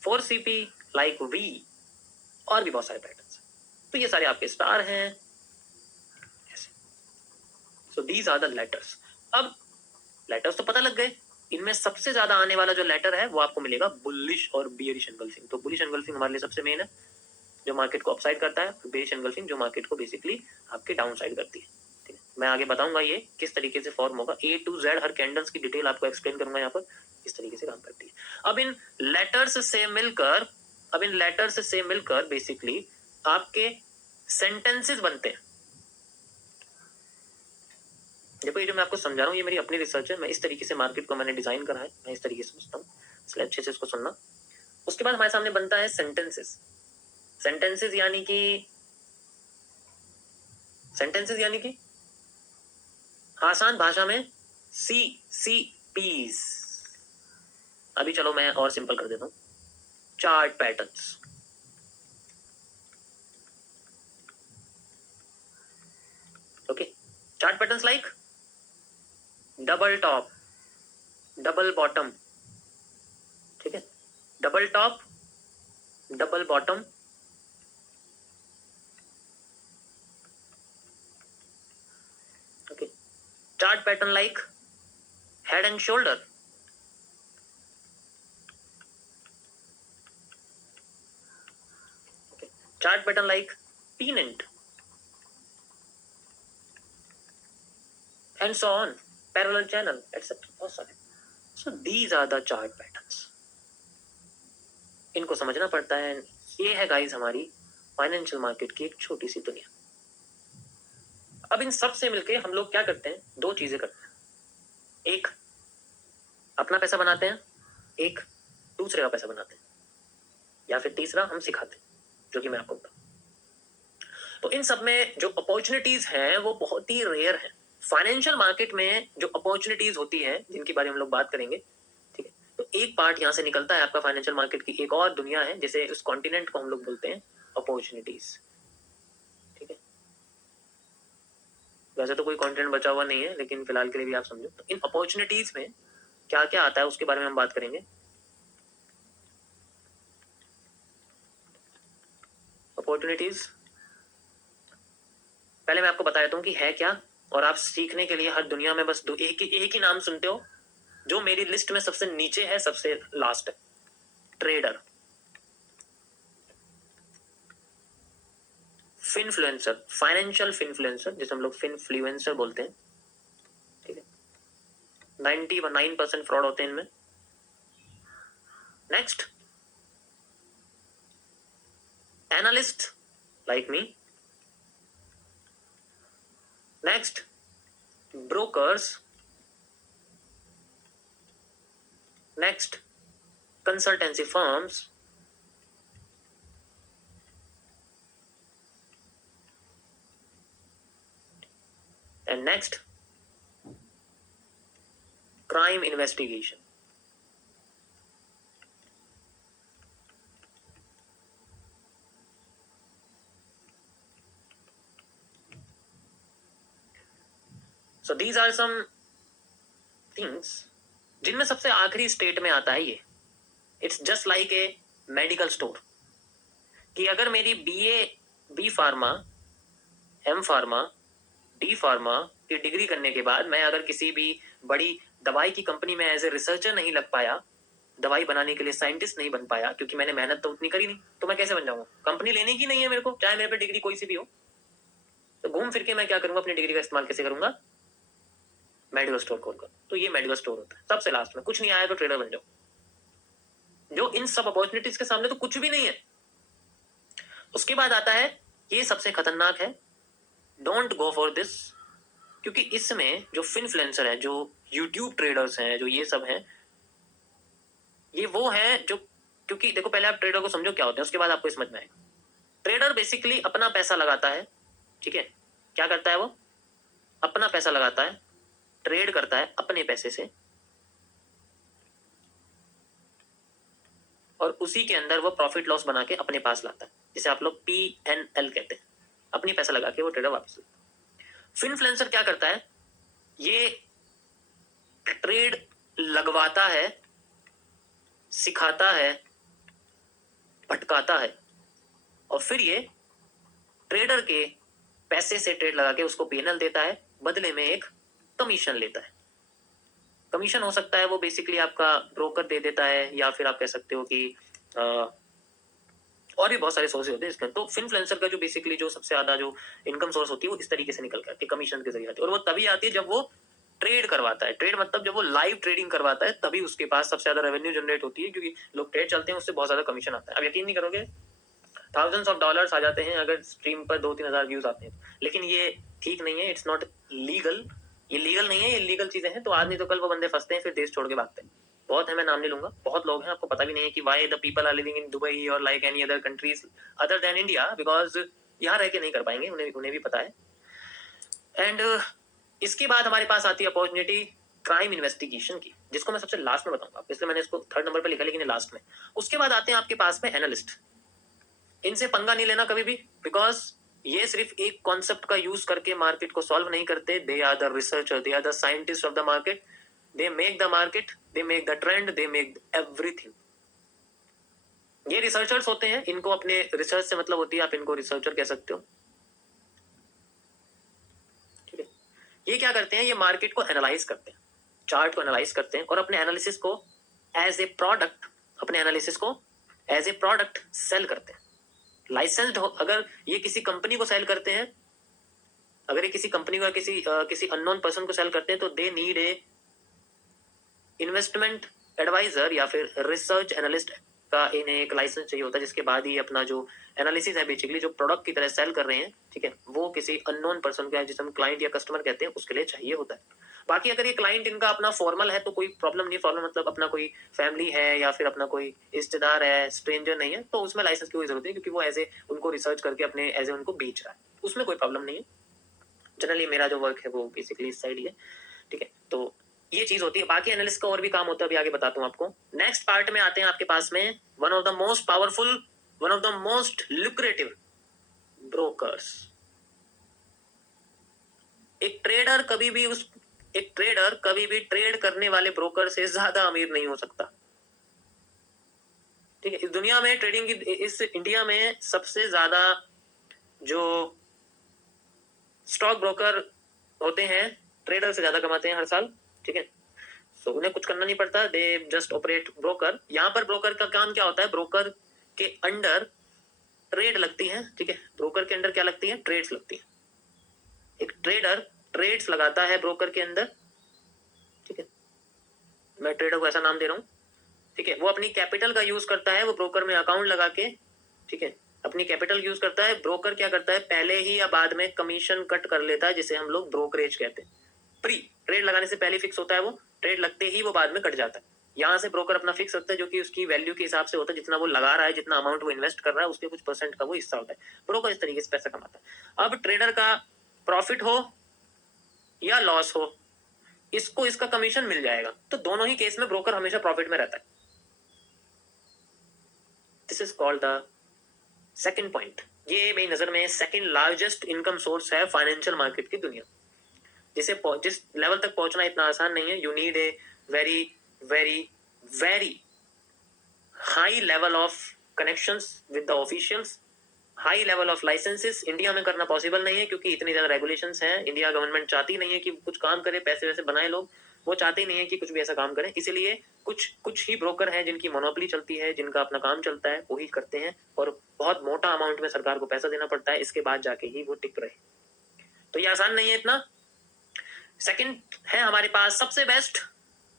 4 CP like V, और भी बहुत सारे पैटर्न्स। तो ये सारे आपके स्टार हैं। So these are the letters. अब लेटर्स तो पता लग गए, इनमें सबसे ज्यादा आने वाला जो लेटर है वो आपको मिलेगा बुलिश और बियरिश एनगल्फिंग। तो बुलिश एनगल्फिंग हमारे लिए सबसे मेन है, जो मार्केट को अपसाइड करता है, बेरिश एनगल्फिंग जो मार्केट को बेसिकली आपके डाउन साइड करती है। ठीक है, मैं आगे बताऊंगा ये किस तरीके से फॉर्म होगा, A to Z her candles की डिटेल आपको एक्सप्लेन करूंगा यहाँ पर, इस तरीके से काम करती है। अब इन लेटर्स से मिलकर बेसिकली आपके सेंटेंसेस बनते हैं। देखो ये जो मैं आपको समझा रहा हूँ ये मेरी अपनी रिसर्च है, मैं इस तरीके से मार्केट को मैंने डिजाइन करा है, मैं इस तरीके से समझता हूँ, इसलिए अच्छे से इसको सुनना। उसके बाद हमारे सामने बनता है सेंटेंसेस। सेंटेंसेस यानी कि आसान भाषा में CCPs। अभी चलो मैं और सिंपल कर देता हूँ, chart patterns. Okay, chart patterns like double top, double bottom, ठीक है, double top, double bottom, okay, chart pattern like head and shoulder, chart pattern like pennant, and so on, parallel channel, etc. बहुत सारे। So these are the chart patterns. इनको समझना पड़ता है। ये है गाइस हमारी फाइनेंशियल मार्केट की एक छोटी सी दुनिया। अब इन सब से मिलके हम लोग क्या करते हैं, दो चीजें करते हैं। एक अपना पैसा बनाते हैं, एक दूसरे का पैसा बनाते हैं, या फिर तीसरा हम सिखाते हैं, जो कि मैं आपको बताऊं। तो इन सब में जो अपॉर्चुनिटीज हैं वो बहुत ही रेयर है। फाइनेंशियल मार्केट में जो अपॉर्चुनिटीज होती है जिनके बारे में हम लोग बात करेंगे, ठीक है, तो एक पार्ट यहाँ से निकलता है आपका फाइनेंशियल मार्केट की एक और दुनिया है, जैसे उस कॉन्टिनेंट को हम लोग बोलते हैं अपॉर्चुनिटीज, ठीक है। वैसे तो कोई कॉन्टिनेंट बचा हुआ नहीं है, लेकिन फिलहाल के लिए भी आप समझो। तो इन अपॉर्चुनिटीज में क्या क्या आता है उसके बारे में हम बात करेंगे। अपॉर्चुनिटीज पहले मैं आपको बता देता हूँ कि है क्या, और आप सीखने के लिए हर दुनिया में बस एक ही नाम सुनते हो जो मेरी लिस्ट में सबसे नीचे है, सबसे लास्ट है, ट्रेडर, फिनफ्लुएंसर, फाइनेंशियल फिनफ्लुएंसर, जिसे हम लोग फिनफ्लुएंसर बोलते हैं, ठीक है। 99% फ्रॉड होते हैं इनमें। Next, analyst like me. Next, brokers. Next, consultancy firms. And next, crime investigation. So these are some things जिनमें सबसे आखिरी स्टेट में आता है ये। It's just like a medical store, कि अगर मेरी B pharma, M pharma, D pharma की डिग्री करने के बाद मैं अगर किसी भी बड़ी दवाई की कंपनी में एज ए रिसर्चर नहीं लग पाया, दवाई बनाने के लिए साइंटिस्ट नहीं बन पाया, क्योंकि मैंने मेहनत तो उतनी करी नहीं, तो मैं कैसे बन जाऊंगा? कंपनी लेने की नहीं है मेरे को, चाहे मेरे पे डिग्री कोई सी भी हो। तो घूम फिर के मैं क्या करूंगा, अपनी डिग्री का इस्तेमाल कैसे करूंगा? मेडिकल स्टोर खोलकर। तो ये मेडिकल स्टोर होता है। सबसे लास्ट में कुछ नहीं आया तो ट्रेडर बन जाओ, जो इन सब अपॉर्चुनिटीज के सामने तो कुछ भी नहीं है। उसके बाद आता है, ये सबसे खतरनाक है, डोंट गो फॉर दिस, क्योंकि इसमें जो फिनफ्लुएंसर है, जो यूट्यूब ट्रेडर्स हैं, जो ये सब हैं, ये वो हैं जो, क्योंकि देखो पहले आप ट्रेडर को समझो क्या होता है, उसके बाद आपको समझ में आएगा। ट्रेडर बेसिकली अपना पैसा लगाता है, ठीक है। क्या करता है वो? अपना पैसा लगाता है, ट्रेड करता है अपने पैसे से, और उसी के अंदर वो प्रॉफिट लॉस बना के अपने पास लाता है, जिसे आप लोग PNL कहते हैं। अपनी पैसा लगा के वो ट्रेडर वापस लाता है। फिनफ्लुएंसर क्या करता है? ये ट्रेड लगवाता है, सिखाता है, भटकाता है, और फिर ये ट्रेडर के पैसे से ट्रेड लगा के उसको PNL देता है, बदले में एक कमीशन लेता है। कमीशन हो सकता है वो बेसिकली आपका ब्रोकर दे देता है, या फिर आप कह सकते हो कि और भी बहुत सारे सोर्स होते हैं इसके। तो फिनफ्लुएंसर का जो बेसिकली जो सबसे ज्यादा जो इनकम सोर्स होती है वो इस तरीके से निकल करके कमीशन के जरिए आती है, और वो तभी आती है जब वो ट्रेड करवाता है। ट्रेड मतलब जब वो लाइव ट्रेडिंग करवाता है, तभी उसके पास सबसे ज्यादा रेवेन्यू जनरेट होती है, क्योंकि लोग ट्रेड चलते हैं उससे बहुत ज्यादा कमीशन आता है। अब यकीन नहीं करोगे, थाउजेंड्स ऑफ डॉलर्स आ जाते हैं अगर स्ट्रीम पर 2-3 हजार व्यूज आते हैं। लेकिन ये ठीक नहीं है, इट्स नॉट लीगल, ये लीगल नहीं है, ये लीगल चीजें हैं। तो आज नहीं तो कल वो बंदे फंसते हैं, फिर देश छोड़ के भागते हैं। बहुत है, मैं नाम नहीं लूंगा, बहुत लोग हैं, आपको पता भी नहीं है कि why the people are living in Dubai और like any other countries other than India, because यहाँ रह के नहीं कर पाएंगे, उन्हें भी पता है। एंड इसके बाद हमारे पास आती है अपॉर्चुनिटी क्राइम इन्वेस्टिगेशन की, जिसको मैं सबसे लास्ट में बताऊंगा, इसलिए मैंने इसको 3rd नंबर पे लिखा, लेकिन लास्ट में। उसके बाद आते हैं आपके पास में एनालिस्ट। इनसे पंगा नहीं लेना कभी भी, बिकॉज ये सिर्फ एक कॉन्सेप्ट का यूज करके मार्केट को सॉल्व नहीं करते। They are the researcher, they are the scientist of the market, they make the market, they make the trend, they make everything. ये रिसर्चर्स होते हैं, इनको अपने रिसर्च से मतलब होती है, आप इनको रिसर्चर कह सकते हो। ठीक है, ये क्या करते हैं, ये मार्केट को एनालाइज करते हैं, चार्ट को एनालाइज करते हैं और अपने एनालिसिस को एज ए प्रोडक्ट, अपने एनालिसिस को एज ए प्रोडक्ट सेल करते हैं। लाइसेंस्ड हो, अगर ये किसी कंपनी को सेल करते हैं, अगर ये किसी कंपनी को किसी अननोन पर्सन को सेल करते हैं, तो they need a investment adviser या फिर रिसर्च एनालिस्ट का इन्हें एक लाइसेंस चाहिए होता है, जिसके बाद ही अपना जो एनालिसिस है, बेसिकली जो प्रोडक्ट की तरह सेल कर रहे हैं, ठीक है, वो किसी अननोन पर्सन का, जिसे हम क्लाइंट या कस्टमर कहते हैं, उसके लिए चाहिए होता है। बाकी अगर ये क्लाइंट इनका अपना फॉर्मल है तो कोई प्रॉब्लम नहीं, फॉर्मल मतलब अपना कोई फैमिली है या फिर अपना कोई रिश्तेदार है, स्ट्रेंजर नहीं है, तो उसमें लाइसेंस की कोई जरूरत नहीं, क्योंकि वो एज ए उनको रिसर्च करके अपने एज ए उनको बेच रहा है, उसमें कोई प्रॉब्लम नहीं है। जनरली मेरा जो वर्क है वो बेसिकली इस साइड ही है, ठीक है। तो ये चीज होती है, बाकी एनालिस्ट का और भी काम होता है, अभी आगे बताता हूँ आपको। नेक्स्ट पार्ट में आते हैं आपके पास में one of the most powerful, one of the most lucrative brokers. एक ट्रेडर कभी भी ट्रेड करने वाले ब्रोकर से ज्यादा अमीर नहीं हो सकता, ठीक है। इस दुनिया में ट्रेडिंग की, इस इंडिया में सबसे ज्यादा जो स्टॉक ब्रोकर होते हैं, ट्रेडर से ज्यादा कमाते हैं हर साल, ठीक है। सो उन्हें कुछ करना नहीं पड़ता, दे जस्ट ऑपरेट ब्रोकर। यहाँ पर ब्रोकर का काम क्या होता है, ब्रोकर के अंडर ट्रेड लगती है, ठीक है। ब्रोकर के अंडर क्या लगती है, ट्रेड्स लगती है। एक ट्रेडर ट्रेड्स लगाता है ब्रोकर के अंदर, ठीक है, मैं ट्रेडर को ऐसा नाम दे रहा हूँ, ठीक है। वो अपनी कैपिटल का यूज करता है, वो ब्रोकर में अकाउंट लगा के, ठीक है, अपनी कैपिटल यूज करता है। ब्रोकर क्या करता है, पहले ही या बाद में कमीशन कट कर लेता है, जिसे हम लोग ब्रोकरेज कहते हैं। प्री ट्रेड लगाने से पहले फिक्स होता है, वो ट्रेड लगते ही वो बाद में कट जाता है। यहाँ से ब्रोकर अपना फिक्स रखता है, जो कि उसकी वैल्यू के हिसाब से होता है, जितना वो लगा रहा है, जितना अमाउंट वो इन्वेस्ट कर रहा है, उसके कुछ परसेंट का वो हिस्सा होता है। ब्रोकर इस तरीके से पैसा कमाता है। अब ट्रेडर का प्रॉफिट हो या लॉस हो, इसको इसका कमीशन मिल जाएगा, तो दोनों ही केस में ब्रोकर हमेशा प्रॉफिट में रहता है। This is called the second point. ये मेरी नजर में सेकंड लार्जेस्ट इनकम सोर्स है फाइनेंशियल मार्केट की दुनिया, जिस लेवल तक पहुंचना इतना आसान नहीं है। You need a very very very high level of connections with the officials, high level of licences. India में करना पॉसिबल नहीं है, क्योंकि इतनी ज्यादा रेगुलेशंस हैं। इंडिया गवर्नमेंट चाहती नहीं है कि कुछ काम करे, पैसे वैसे बनाए लोग, वो चाहते ही नहीं है कि कुछ भी ऐसा काम करें। इसीलिए कुछ ही ब्रोकर हैं जिनकी मोनोपोली चलती है, जिनका अपना काम चलता है, वही करते हैं, और बहुत मोटा अमाउंट में सरकार को पैसा देना पड़ता है, इसके बाद जाके ही वो टिक रहे। तो ये आसान नहीं है इतना। सेकंड है हमारे पास सबसे बेस्ट,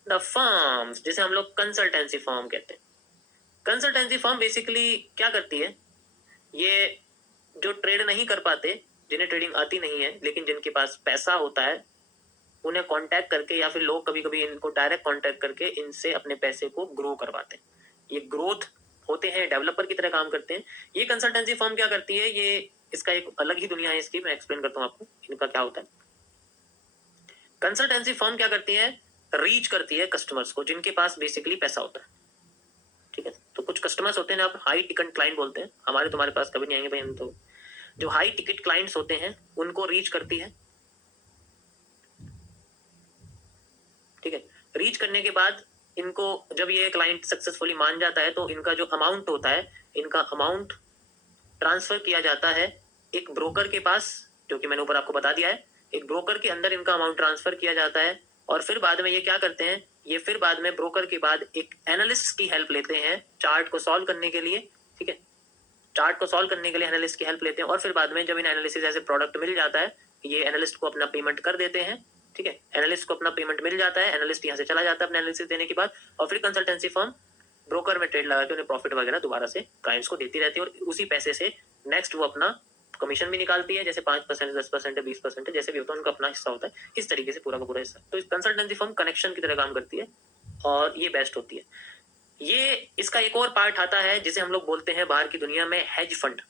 द फर्म्स, जिसे हम लोग कंसल्टेंसी फर्म कहते हैं। कंसल्टेंसी फर्म बेसिकली क्या करती है, ये जो ट्रेड नहीं कर पाते, जिन्हें ट्रेडिंग आती नहीं है, लेकिन जिनके पास पैसा होता है, उन्हें कांटेक्ट करके, या फिर लोग कभी कभी इनको डायरेक्ट कांटेक्ट करके इनसे अपने पैसे को ग्रो करवाते हैं। ये ग्रोथ होते हैं, डेवलपर की तरह काम करते हैं। ये कंसल्टेंसी फर्म क्या करती है, ये इसका एक अलग ही दुनिया है इसकी, मैं एक्सप्लेन करता हूँ आपको इनका क्या होता है। कंसल्टेंसी फर्म क्या करती है, रीच करती है कस्टमर्स को, जिनके पास बेसिकली पैसा होता है, ठीक है। तो कुछ कस्टमर्स होते हैं, आप हाई टिकट क्लाइंट बोलते हैं, हमारे तुम्हारे पास कभी नहीं आएंगे भाई, हम तो जो हाई टिकट क्लाइंट्स होते हैं उनको रीच करती है, ठीक है। रीच करने के बाद इनको, जब ये क्लाइंट सक्सेसफुली मान जाता है, तो इनका जो अमाउंट होता है, इनका अमाउंट ट्रांसफर किया जाता है एक ब्रोकर के पास, जो कि मैंने ऊपर आपको बता दिया है। एक ब्रोकर के अंदर इनका अमाउंट ट्रांसफर किया जाता है, और फिर बाद में ये क्या करते हैं, ये फिर बाद में ब्रोकर के बाद एक एनालिस्ट की हेल्प लेते हैं चार्ट को सॉल्व करने के लिए, ठीक है। चार्ट को सॉल्व करने के लिए एनालिस्ट की हेल्प लेते हैं, और फिर बाद में जब इन एनालिसिस ऐसे प्रोडक्ट मिल जाता है, ये एनालिस्ट को अपना पेमेंट कर देते हैं, ठीक है। एनालिस्ट को अपना पेमेंट मिल जाता है, एनालिस्ट यहाँ से चला जाता है अपना एनालिसिस देने के बाद, और फिर कंसल्टेंसी फर्म ब्रोकर में ट्रेड लगा के उन्हें प्रॉफिट वगैरह दोबारा से क्लाइंट्स को देती रहती है और उसी पैसे से नेक्स्ट वो अपना कमीशन भी निकालती है, जैसे 5%, 10% है, 20% है, जैसे भी होता है उनका अपना हिस्सा होता है, इस तरीके से पूरा का पूरा हिस्सा। तो कंसल्टेंसी फर्म कनेक्शन की तरह काम करती है और ये बेस्ट होती है। ये इसका एक और पार्ट आता है जिसे हम लोग बोलते हैं बाहर की दुनिया में हेज फंड।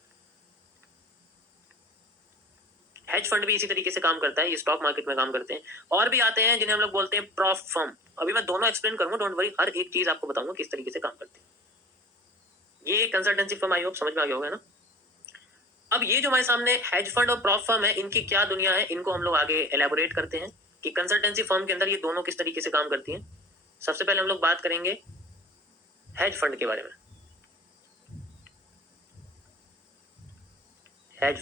हेज फंड भी इसी तरीके से काम करता है, ये स्टॉक मार्केट में काम करते हैं। और भी आते हैं जिन्हें हम लोग बोलते हैं प्रॉफ फर्म। अभी मैं दोनों एक्सप्लेन करूंगा, डोंट वरी, हर एक चीज आपको बताऊंगा किस तरीके से काम करती है। ये कंसल्टेंसी फर्म आई होप समझ में आ गया होगा ना। अब ये जो हमारे सामने हेज फंड और प्रॉफ फर्म है, इनकी क्या दुनिया है, इनको हम लोग आगे एलैबोरेट करते हैं कि कंसल्टेंसी फर्म के अंदर ये दोनों किस तरीके से काम करती हैं। सबसे पहले हम लोग बात करेंगे हेज फंड के बारे में। हेज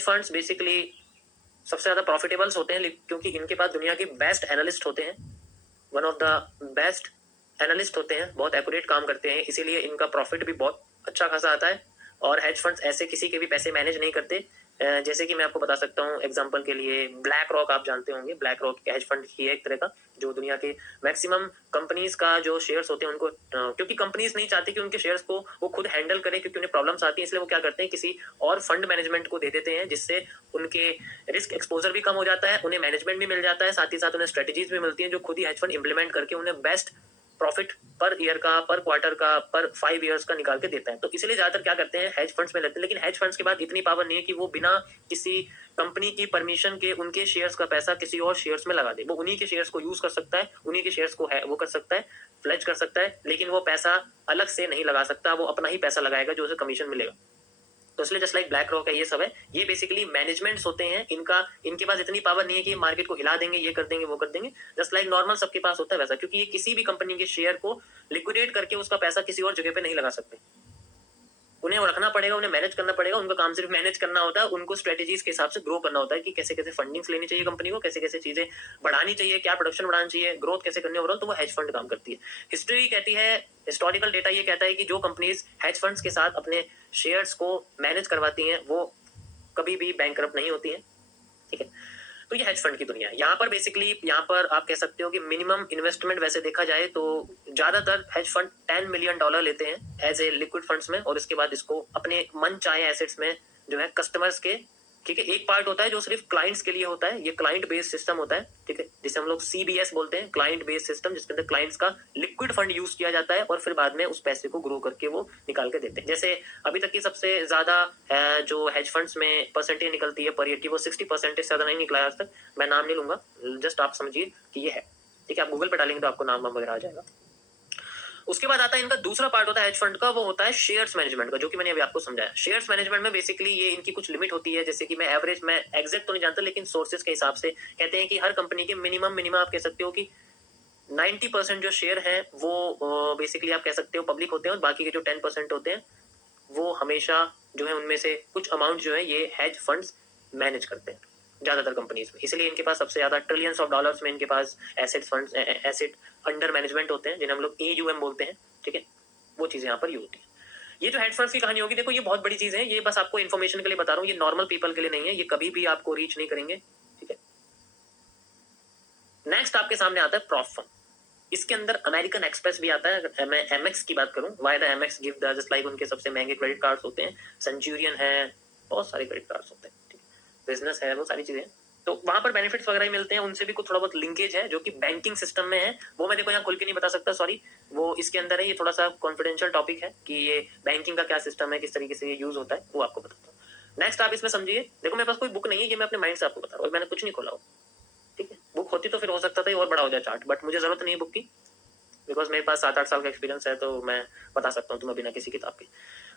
फंड्स बेसिकली सबसे ज्यादा प्रॉफिटेबल्स होते हैं क्योंकि इनके पास दुनिया के बेस्ट एनालिस्ट होते हैं, one of the best analyst होते हैं, बहुत एक्यूरेट काम करते हैं, इसीलिए इनका प्रॉफिट भी बहुत अच्छा खासा आता है। और हेज फंड्स ऐसे किसी के भी पैसे मैनेज नहीं करते। जैसे कि मैं आपको बता सकता हूँ एग्जांपल के लिए, ब्लैक रॉक आप जानते होंगे, ब्लैक रॉक हेज फंड ही है एक तरह का, जो दुनिया के मैक्सिमम कंपनीज का जो शेयर्स होते हैं उनको, क्योंकि कंपनीज नहीं चाहती कि उनके शेयर्स को वो खुद हैंडल करें क्योंकि उन्हें प्रॉब्लम्स आती है, इसलिए वो क्या करते हैं किसी और फंड मैनेजमेंट को दे देते हैं, जिससे उनके रिस्क एक्सपोजर भी कम हो जाता है, उन्हें मैनेजमेंट भी मिल जाता है, साथ ही साथ उन्हें स्ट्रेटेजीज भी मिलती हैं जो खुद ही हेज फंड इंप्लीमेंट करके उन्हें बेस्ट प्रॉफिट पर ईयर का, पर क्वार्टर का, पर 5 इयर्स का निकाल के देता है। तो इसलिए ज्यादातर क्या करते हैं हेज फंड्स में लेते हैं, लेकिन हेज फंड्स के बाद इतनी पावर नहीं है कि वो बिना किसी कंपनी की परमिशन के उनके शेयर्स का पैसा किसी और शेयर्स में लगा दे। वो उन्हीं के शेयर्स को यूज कर सकता है, उन्हीं के शेयर्स को है वो कर सकता है, फ्लेज कर सकता है, लेकिन वो पैसा अलग से नहीं लगा सकता, वो अपना ही पैसा लगाएगा जो उसे कमीशन मिलेगा। तो इसलिए जस्ट लाइक ब्लैक रॉक है, ये सब है, ये बेसिकली मैनेजमेंट्स होते हैं, इनके पास इतनी पावर नहीं है कि मार्केट को हिला देंगे, ये कर देंगे, वो कर देंगे, जस्ट लाइक नॉर्मल सबके पास होता है वैसा, क्योंकि ये किसी भी कंपनी के शेयर को लिक्विडेट करके उसका पैसा किसी और जगह पे नहीं लगा सकते। उन्हें रखना पड़ेगा, उन्हें मैनेज करना पड़ेगा, उनका काम सिर्फ मैनेज करना होता है, उनको स्ट्रेटेजीज के हिसाब से ग्रो करना होता है कि कैसे कैसे फंडिंग्स लेनी चाहिए कंपनी को, कैसे कैसे चीजें बढ़ानी चाहिए, क्या प्रोडक्शन बढ़ाना चाहिए, ग्रोथ कैसे करनी ओवरऑल, तो वो हेज फंड काम करती है। हिस्ट्री कहती है, हिस्टोरिकल डेटा ये कहता है कि जो कंपनीज हेज फंड्स के साथ अपने शेयर्स को मैनेज करवाती हैं वो कभी भी बैंकरप्ट नहीं होती हैं, ठीक है। तो ये हेज फंड की दुनिया है। यहाँ पर बेसिकली, यहाँ पर आप कह सकते हो कि मिनिमम इन्वेस्टमेंट वैसे देखा जाए तो ज्यादातर हेज फंड $10 मिलियन लेते हैं एज ए लिक्विड फंड्स में, और इसके बाद इसको अपने मन चाहे एसेट्स में जो है कस्टमर्स के, ठीक है, एक पार्ट होता है जो सिर्फ क्लाइंट्स के लिए होता है, ये क्लाइंट बेस्ड सिस्टम होता है, ठीक है, जिसे हम लोग CBS बोलते हैं, क्लाइंट बेस्ड सिस्टम, जिसके अंदर क्लाइंट्स का लिक्विड फंड यूज किया जाता है और फिर बाद में उस पैसे को ग्रो करके वो निकाल के देते हैं। जैसे अभी तक की सबसे ज्यादा जो हेज फंड्स में परसेंटेज निकलती है पर ईयर की, वो 60% से ज्यादा नहीं निकला आज तक, मैं नाम नहीं लूंगा, जस्ट आप समझिए कि ये है, ठीक है, आप गूगल पे डालेंगे तो आपको नाम वगैरह आ जाएगा। उसके बाद आता है इनका दूसरा पार्ट होता है हेज फंड का, वो होता है शेयर्स मैनेजमेंट का, जो कि मैंने अभी आपको समझाया। शेयर्स मैनेजमेंट में बेसिकली ये इनकी कुछ लिमिट होती है, जैसे कि मैं एवरेज, मैं एग्जैक्ट तो नहीं जानता, लेकिन सोर्सेज के हिसाब से कहते हैं कि हर कंपनी के मिनिमम आप कह सकते हो कि 90% जो शेयर है वो बेसिकली आप कह सकते हो पब्लिक होते हैं, और बाकी के जो 10% होते हैं वो हमेशा जो है उनमें से कुछ अमाउंट जो है ये हेज फंड्स मैनेज करते हैं ज्यादातर कंपनीज में, इसलिए इनके पास सबसे ज्यादा ट्रिलियंस ऑफ डॉलर्स में इनके पास asset funds, asset under management होते हैं, जिन्हें हम लोग AUM बोलते हैं, ठीक है, वो चीजें यहाँ पर यूज होती है। ये जो हेज फंड्स की कहानी होगी, देखो ये बहुत बड़ी चीज है, ये बस आपको इन्फॉर्मेशन के लिए बता रहा हूँ, ये नॉर्मल पीपल के लिए नहीं है, ये कभी भी आपको रीच नहीं करेंगे, ठीक है। नेक्स्ट आपके सामने आता है प्रॉफ फर्म। इसके अंदर अमेरिकन एक्सप्रेस भी आता है। अगर मैं MX की बात करूं, why the MX give the, just like उनके सबसे महंगे क्रेडिट कार्ड्स होते हैं, सेंचुरियन है, बहुत सारे क्रेडिट कार्ड्स होते हैं, ठीक है, बिजनेस है, वो सारी चीजें, तो वहां पर बेनिफिट्स वगैरह मिलते हैं, उनसे भी कुछ थोड़ा बहुत लिंकेज है जो कि बैंकिंग सिस्टम में है, वो मैं देखो यहाँ खुल के नहीं बता सकता, सॉरी, वो इसके अंदर है, ये थोड़ा सा कॉन्फिडेंशियल टॉपिक है कि ये बैंकिंग का क्या सिस्टम है, किस तरीके से ये यूज होता है, वो आपको बताता हूँ। नेक्स्ट आप इसमें समझिए, देखो मेरे पास कोई बुक नहीं है, ये मैं अपने माइंड से आपको बता रहा हूँ, मैंने कुछ नहीं खोला हो, ठीक है, बुक होती तो फिर हो सकता था ये और बड़ा हो जाए चार्ट, बट मुझे जरूरत नहीं है बुक की, बिकॉज मेरे पास 7-8 साल का एक्सपीरियंस है, तो मैं बता सकता हूँ तुम्हें बिना किसी किताब के।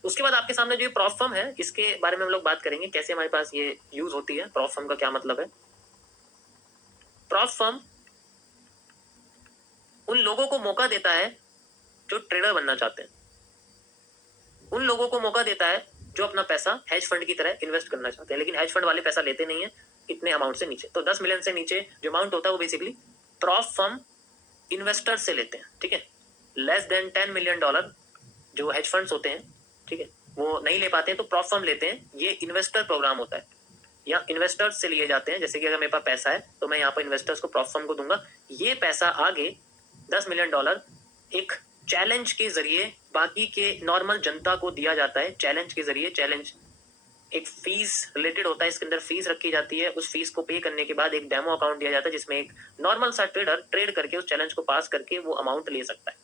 उसके बाद आपके सामने जो ये प्रॉफ फर्म है, इसके बारे में हम लोग बात करेंगे, कैसे हमारे पास ये यूज होती है, प्रॉफ फर्म का क्या मतलब है। प्रॉफ फर्म उन लोगों को मौका देता है जो ट्रेडर बनना चाहते हैं, उन लोगों को मौका देता है जो अपना पैसा हेज फंड की तरह इन्वेस्ट करना चाहते हैं, लेकिन हेज फंड वाले पैसा लेते नहीं है इतने अमाउंट से नीचे, तो 10 मिलियन से नीचे जो अमाउंट होता है वो बेसिकली प्रॉफ फर्म इन्वेस्टर से लेते हैं, ठीक है। लेस देन $10 मिलियन जो हेज फंड्स होते हैं, ठीक है, वो नहीं ले पाते हैं, तो प्रॉफ फर्म लेते हैं, ये इन्वेस्टर प्रोग्राम होता है, या इन्वेस्टर्स से लिए जाते हैं, जैसे कि अगर मेरे पास पैसा है तो मैं यहाँ पर इन्वेस्टर्स को, प्रॉफ फर्म को दूंगा, ये पैसा आगे $10 मिलियन एक चैलेंज के जरिए बाकी के नॉर्मल जनता को दिया जाता है। चैलेंज के जरिए, चैलेंज एक फीस रिलेटेड होता है, इसके अंदर फीस रखी जाती है। उस फीस को पे करने के बाद एक डेमो अकाउंट दिया जाता है जिसमें एक नॉर्मल सा ट्रेडर ट्रेड करके उस चैलेंज को पास करके वो अमाउंट ले सकता है।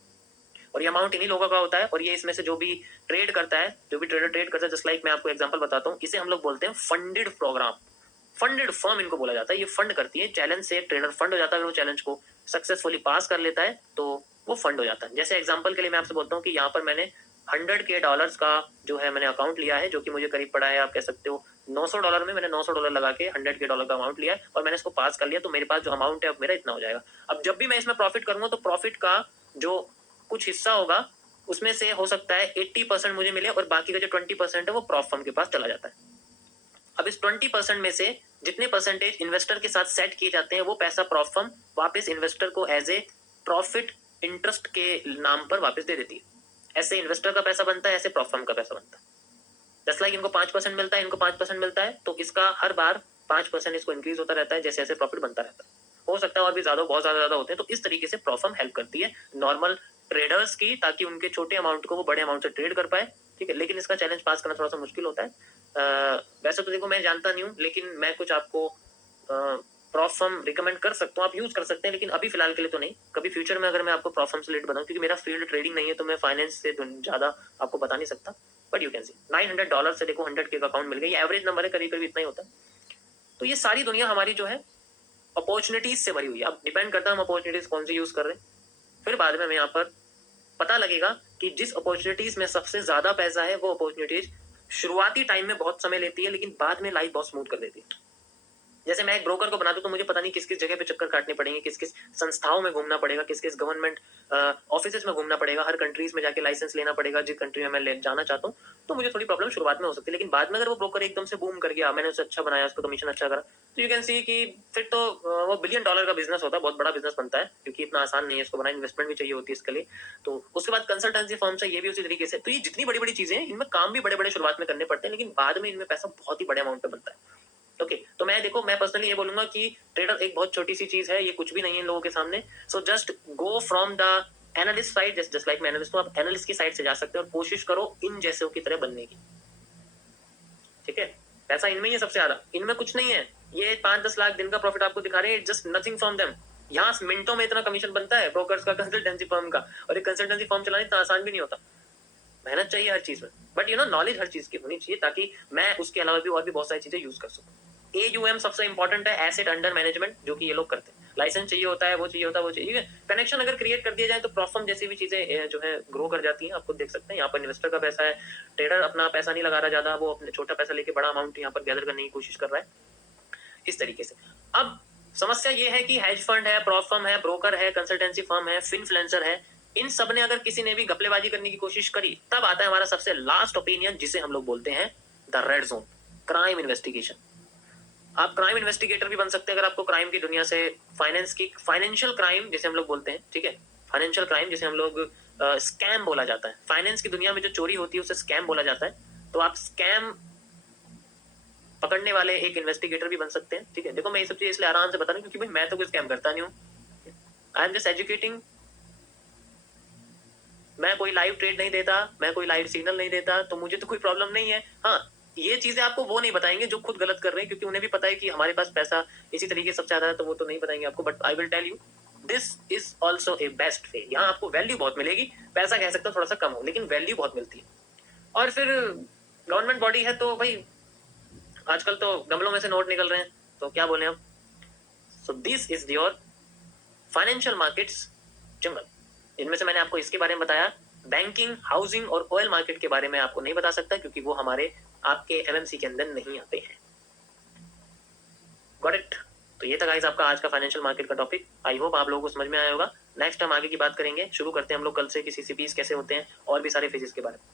और ये अमाउंट इन्हीं लोगों का होता है। और ये इसमें से जो भी ट्रेड करता है, जो भी ट्रेडर ट्रेड करता है, जस्ट लाइक मैं आपको एग्जांपल बताता हूँ, इसे हम लोग बोलते हैं फंडेड प्रोग्राम, फंडेड फर्म इनको बोला जाता है। ये फंड करती है चैलेंज से, एक ट्रेडर फंड हो जाता है। अगर वो चैलेंज को सक्सेसफुली पास कर लेता है तो वो फंड हो जाता है। जैसे एग्जांपल के लिए मैं आपसे बोलता हूँ कि यहाँ पर मैंने $100K का जो है मैंने अकाउंट लिया है, जो कि मुझे करीब पड़ा है, आप कह सकते हो $900 में। मैंने $900 लगा के $100K का अमाउंट लिया है और मैंने इसको पास कर लिया, तो मेरे पास जो अमाउंट है अब मेरा इतना हो जाएगा। अब जब भी मैं इसमें प्रॉफिट करूंगा तो प्रॉफिट का जो कुछ हिस्सा होगा उसमें से हो सकता है 80% मुझे मिले और बाकी का जो 20% है वो प्रॉफ फर्म के पास चला जाता है। अब इस 20% में से जितने परसेंटेज इन्वेस्टर के साथ सेट किए जाते हैं वो पैसा प्रॉफ फर्म वापस इन्वेस्टर को एज ए प्रॉफिट इंटरेस्ट के नाम पर वापस दे देती है। ऐसे इन्वेस्टर का पैसा बनता है, ऐसे प्रॉफ फर्म का पैसा बनता है। जस्ट लाइक इनको 5% मिलता है, इनको 5% मिलता है, तो इसका हर बार 5% इसको इंक्रीज होता रहता है जैसे जैसे प्रॉफिट बनता रहता है। हो सकता है और भी ज्यादा, बहुत ज्यादा होते हैं। तो इस तरीके से प्रॉफ फर्म हेल्प करती है नॉर्मल ट्रेडर्स की, ताकि उनके छोटे अमाउंट को वो बड़े अमाउंट से ट्रेड कर पाए। ठीक है, लेकिन इसका चैलेंज पास करना थोड़ा सा मुश्किल होता है। वैसे तो देखो मैं जानता नहीं हूँ, लेकिन मैं कुछ आपको प्रॉफ फर्म रिकमेंड कर सकता हूँ, आप यूज कर सकते हैं, लेकिन अभी फिलहाल के लिए तो नहीं। कभी फ्यूचर में अगर मैं आपको प्रॉफ फर्म से रिलेटेड बताऊँ, क्योंकि मेरा फील्ड ट्रेडिंग नहीं है, तो मैं फाइनेंस से ज्यादा आपको बता नहीं सकता। बट यू कैन सी $900 से देखो 100K का अकाउंट मिल गया। ये एवरेज नंबर है, करीब करीब इतना ही होता है। तो ये सारी दुनिया हमारी जो है अपॉर्चुनिटीज से भरी हुई है। अब डिपेंड करता है हम अपॉर्चुनिटीज कौन सी यूज कर रहे हैं। फिर बाद में हमें यहाँ पर पता लगेगा कि जिस अपॉर्चुनिटीज में सबसे ज्यादा पैसा है वो अपॉर्चुनिटीज शुरुआती टाइम में बहुत समय लेती है, लेकिन बाद में लाइफ बहुत स्मूथ कर देती है। जैसे मैं एक ब्रोकर को बना दूं तो मुझे पता नहीं किस किस जगह पे चक्कर काटने पड़ेंगे, किस किस संस्थाओं में घूमना पड़ेगा, किस किस गवर्नमेंट ऑफिस में घूमना पड़ेगा, हर कंट्रीज में जाके लाइसेंस लेना पड़ेगा जिस कंट्री में मैं जाना चाहता हूँ। तो मुझे थोड़ी प्रॉब्लम शुरुआत में हो सकती है, लेकिन बाद में अगर वो ब्रोकर एकदम से बूम कर गया, मैंने उसे अच्छा बनाया, उसको कमीशन अच्छा करा, तो यू कैन सी कि फिर तो वो $1 बिलियन का बिजनेस होता है, बहुत बड़ा बिजनेस बनता है। क्योंकि इतना आसान नहीं है इसको बनाना, इन्वेस्टमेंट भी चाहिए होती है इसके लिए। तो उसके बाद कंसल्टेंसी फर्म से ये भी उसी तरीके से। तो ये जितनी बड़ी बड़ी चीजें हैं, इनमें काम भी बड़े बड़े शुरुआत में करने पड़ते हैं, लेकिन बाद में इनमें पैसा बहुत ही बड़े अमाउंट पे बनता है। ओके, तो मैं देखो, मैं पर्सनली ये बोलूंगा कि ट्रेडर एक बहुत छोटी सी चीज है, ये कुछ भी नहीं है इन लोगों के सामने। So just go from the analyst side, just like मैं एनालिस्ट हूं, आप एनालिस्ट की साइड से जा सकते हो और कोशिश करो इन जैसों की तरह बनने की। ठीक है, पैसा इनमें ही है सबसे ज्यादा, इनमें कुछ नहीं है। ये 5-10 लाख दिन का प्रॉफिट आपको दिखा रहे हैं, जस्ट नथिंग फ्रॉम देम। यहाँ मिनटों में इतना कमीशन बनता है ब्रोकर्स का, कंसल्टेंसी फर्म का। और एक कंसल्टेंसी फर्म चलाना इतना आसान भी नहीं होता, मेहनत चाहिए हर चीज में। बट यू नो, नॉलेज हर चीज की होनी चाहिए, ताकि मैं उसके अलावा भी और भी बहुत सारी चीजें यूज कर सकूं। AUM सबसे इंपॉर्टेंट है, एसेट अंडर मैनेजमेंट, जो कि ये लोग करते हैं। लाइसेंस चाहिए होता है, वो चाहिए होता है, वो चाहिए। कनेक्शन अगर क्रिएट कर दिया जाए तो प्रॉफम जैसी भी चीजें जो है ग्रो कर जाती हैं। आपको देख सकते हैं यहाँ पर इन्वेस्टर का पैसा है, ट्रेडर अपना पैसा नहीं लगा रहा ज्यादा, वो अपने छोटा पैसा लेके बड़ा अमाउंट यहाँ पर गैदर करने की कोशिश कर रहा है, इस तरीके से। अब समस्या ये है कि हेज फंड है, प्रॉफम है, ब्रोकर है, कंसल्टेंसी फर्म है, फिनफ्लुएंसर है, इन सब ने अगर किसी ने भी घपलेबाजी करने की कोशिश करी, तब आता है हमारा सबसे लास्ट ओपिनियन, जिसे हम लोग बोलते हैं the red zone, crime investigation. आप क्राइम इन्वेस्टिगेटर भी बन सकते हैं अगर आपको क्राइम की दुनिया से, फाइनेंशियल क्राइम जिसे हम लोग बोलते हैं, ठीक है, फाइनेंशियल क्राइम जिसे हम लोग स्कैम बोला जाता है। फाइनेंस की दुनिया में जो चोरी होती है उसे स्कैम बोला जाता है। तो आप स्कैम पकड़ने वाले एक इन्वेस्टिगेटर भी बन सकते हैं। ठीक है, देखो मैं ये सब चीजें इसलिए आराम से बता रहा हूँ क्योंकि भाई मैं तो कोई स्कैम करता नहीं हूँ, आई एम जस्ट एजुकेटिंग। मैं कोई लाइव ट्रेड नहीं देता, मैं कोई लाइव सिग्नल नहीं देता, तो मुझे तो कोई प्रॉब्लम नहीं है। हाँ, ये चीजें आपको वो नहीं बताएंगे जो खुद गलत कर रहे हैं, क्योंकि उन्हें भी पता है कि हमारे पास पैसा इसी तरीके से सबसे ज्यादा है, तो वो तो नहीं बताएंगे आपको। But I will tell you, this is also a best way. यहाँ आपको वैल्यू बहुत मिलेगी, पैसा कह सकता हूँ थोड़ा सा कम हो, लेकिन वैल्यू बहुत मिलती है। और फिर गवर्नमेंट बॉडी है तो भाई आजकल तो गमलों में से नोट निकल रहे हैं, तो क्या बोले हम। So this is your financial markets jungle. इनमें से मैंने आपको इसके बारे में बताया। बैंकिंग, हाउसिंग और ऑयल मार्केट के बारे में आपको नहीं बता सकता, क्योंकि वो हमारे आपके MMC के अंदर नहीं आते हैं। Got it. तो ये था गाइस आपका आज का फाइनेंशियल मार्केट का टॉपिक। आई होप आप लोगों को समझ में आया होगा। नेक्स्ट हम आगे की बात करेंगे, शुरू करते हैं हम लोग कल से कि CCPs कैसे होते हैं और भी सारे फेजेस के बारे में।